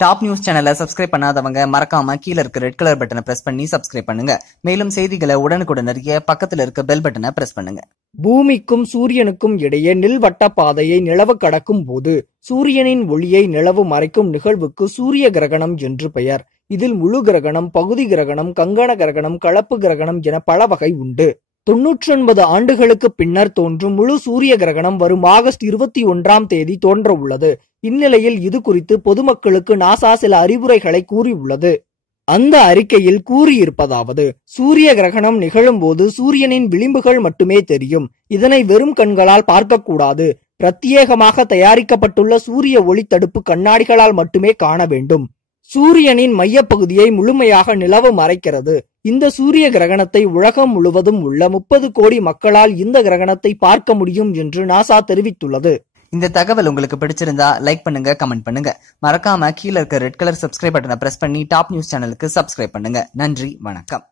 Top news சேனலை subscribe பண்ணாதவங்க மறக்காம கீழ இருக்க ரெட் கலர் பட்டனை பிரஸ் பண்ணி சப்ஸ்கிரைப் பண்ணுங்க. மேலும் செய்திகளை உடனுக்குடன் அறிய பக்கத்துல இருக்க பெல் பட்டனை பிரஸ் பண்ணுங்க. பூமிக்கும் சூரியனுக்கும் இடையே நீள்வட்ட பாதையை நிலவு கடக்கும் போது சூரியனின் ஒளியை நிலவு மறைக்கும் நிகழ்வுக்கு சூரிய கிரகணம் என்று பெயர். இதில் முழு கிரகணம், பகுதி கிரகணம், கங்கண கிரகணம், கலப்பு கிரகணம் என பல வகை உண்டு. 99 ஆண்டுகளுக்கு பின்னர் தோன்றும் முழு சூரிய கிரகணம் வரும் ஆகஸ்ட் 21ஆம் தேதி தோன்ற உள்ளது. இந்நிலையில் இது குறித்து பொதுமக்களுக்கு நாசா சில அறிவுரைகளை கூறியுள்ளது. அந்த அறிக்கையில் கூறியிருப்பதாவது: சூரிய கிரகணம் நிகழும் போது சூரியனின் விளிம்புகள் மட்டுமே தெரியும். இதனை வெறும் கண்களால் பார்க்கக்கூடாது. பிரத்யேகமாக தயாரிக்கப்பட்டுள்ள சூரிய ஒளி தடுப்பு கண்ணாடிகளால் மட்டுமே காண வேண்டும். சூரியனின் மையப்பகுதியை முழுமையாக நிலவு மறைக்கிறது. இந்த சூரிய கிரகணத்தை உலகம் முழுவதும் உள்ள 30 கோடி மக்களால் இந்த கிரகணத்தை பார்க்க முடியும் என்று நாசா தெரிவித்துள்ளது. இந்த தகவல் உங்களுக்கு பிடிச்சிருந்தா லைக் பண்ணுங்க, கமெண்ட் பண்ணுங்க. மறக்காம கீழ இருக்க ரெட் கலர் சப்ஸ்கிரைப் பட்டனை பிரஸ் பண்ணி டாப் நியூஸ் சேனலுக்கு சப்ஸ்கிரைப் பண்ணுங்க. நன்றி, வணக்கம்.